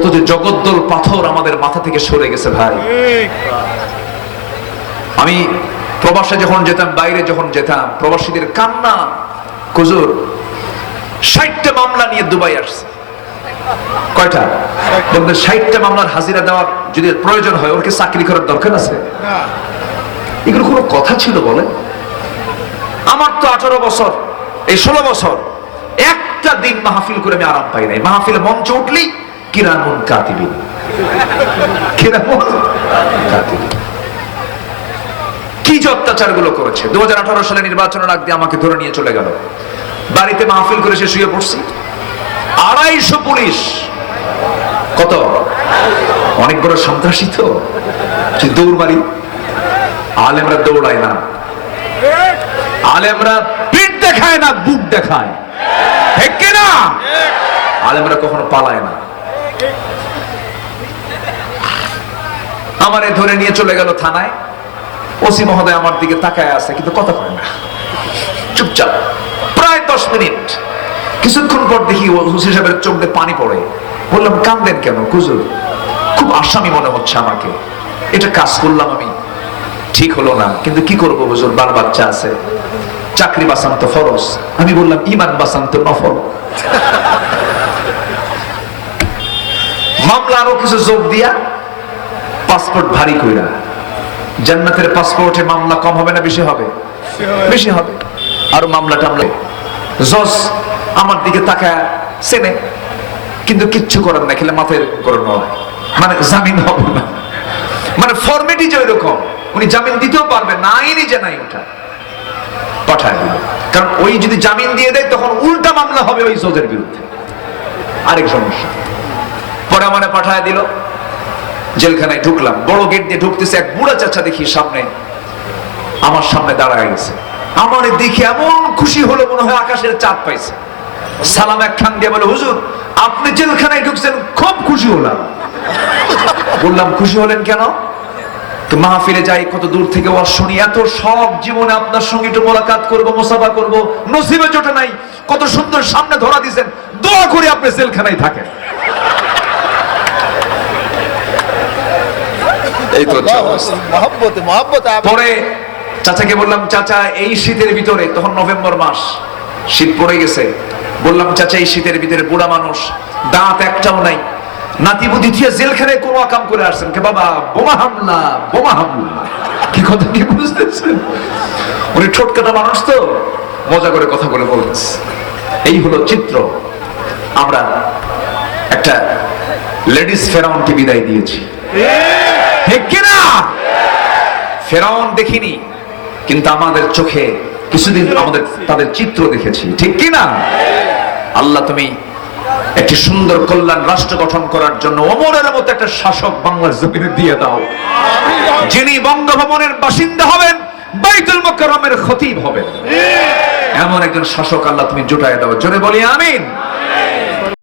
কত যে জগদ্দল পাথর আমাদের মাথা থেকে সরে গেছে ভাই। আমি প্রবাসে যখন যেতাম, বাইরে যখন যেতাম, প্রবাসীদের কান্না কুজুর ষাটটা মামলা নিয়ে দুবাই আসছে। কয়টা? বলতে ষাটটা মামলার হাজিরা দেওয়ার যদি প্রয়োজন হয়, ওর চাকরি করার দরকার আছে? এগুলো কোনো কথা ছিল বলে? আমার তো আঠারো বছর, এই ষোলো বছর, একটা দিন মাহফিল করে আমি আরাম পাই নাই। মাহফিল মঞ্চ উঠলেই কিরামুন কাতিবিন। কি যে অত্যাচারগুলো করেছে। দুই হাজার আঠারো সালে নির্বাচনের আগ আমাকে ধরে নিয়ে চলে গেল। বাড়িতে মাহফিল করে সে শুয়ে পড়ছি। আড়াইশো পুলিশ। কত? অনেক বড় সন্ত্রাসী তো। দৌড় মারি। আলেমরা দৌড়ায় না। আলেমরা পিঠ দেখায় না, বুক দেখায়। না আলেমরা কখনো পালায় না। আমারে ধরে নিয়ে চলে গেল থানায়। ওসি মহোদয় আমার দিকে তাকায় আছে, কিন্তু কথা কয় না। চুপচাপ, প্রায় দশ মিনিট। কিছুক্ষণ পর দেখি ওসি সাহেবের চোখ দিয়ে পানি পড়ে। বললাম, কান্দেন কেন কুজুর খুব আসামি মনে হচ্ছে আমাকে। এটা কাজ করলাম আমি। ঠিক হলো না, কিন্তু কি করব হুজুর? বাল বাচ্চা আছে। চাকরি বাসান্ত তো ফরজ। আমি বললাম, ইমান বাসান তো নফল। মামলা আরও কিছু যোগ দিয়া পাসপোর্ট ভারী কইরা। জান্নাতের পাসপোর্টে মামলা কম হবে না বেশি হবে? বেশি হবে। আর মামলা টামলা জজ আমার দিকে তাকায় চেনে। কিন্তু কিচ্ছু করার না খেলে মাথায় করে নয়। মানে জামিন হবে না। মানে ফর্মেটি যে ওইরকম, উনি জামিন দিতেও পারবেন না আইনি যে নাই ওটা। পাঠায় দিল। কারণ ওই যদি জামিন দিয়ে দেয়, তখন উল্টা মামলা হবে ওই জজের বিরুদ্ধে। আরেক সমস্যা। পরে মানে পাঠায় দিল। জেলখানায় ঢুকলাম। বড় গেট দিয়ে ঢুকতেছে এক বুড়া চাচা দেখি সামনে, আমার সামনে দাঁড়ায় গেছে। আমার দেখে এমন খুশি হলো মনে হয় আকাশের চাঁদ পাইছে। সালাম এক খান দিয়ে বলে, হুজুর, আপনি জেলখানায় ঢুকছেন, খুব খুশি হলাম। বললাম, খুশি হলেন কেন? মাহফিলে যাই, কত দূর থেকে ওয়াজ শুনি, এত সব জীবনে আপনার সঙ্গে একটু মোলাকাত করব, মোসাফা করব, নসিবে জোটে নাই, কত সুন্দর সামনে ধরা দিছেন দোয়া করে আপনি জেলখানায় থাকেন। এই তো পরে চাচাকে বললাম চাচা এই শীতের ভিতরে তখন নভেম্বর মাস শীত পড়ে গেছে। বললাম চাচা এই শীতের ভিতরে বুড়া মানুষ দাঁত একটাও নাই। নাতি বুদ্ধি দিয়ে জেলখানায় কোনো কাম করে আসছেন। কে বাবা বোমা হামলা বোমা হামলা। কি কথা কি বুঝতেছেন? উনি ঠোঁটকাটা মানুষ তো মজা করে কথা বলে বলতেছে। এই হলো চিত্র। আমরা একটা লেডিস ফেরাউনকে বিদায় দিয়েছি। কিনা? ফেরাউন দেখিনি, কিন্তু আমাদের চোখে কিছুদিন আমাদের, তাদের চিত্র দেখেছি। ঠিক কি না আল্লাহ তুমি একটি সুন্দর কল্যাণ রাষ্ট্র গঠন করার জন্য অমরের মতো একটা শাসক বাংলার জমিনে দিয়ে দাও। যিনি বঙ্গভবনের বাসিন্দা হবেন, বাইতুল মোকাররমের খতিব হবেন। এমন একজন শাসক আল্লাহ তুমি জোটায় দাও। জোরে বলি, আমিন।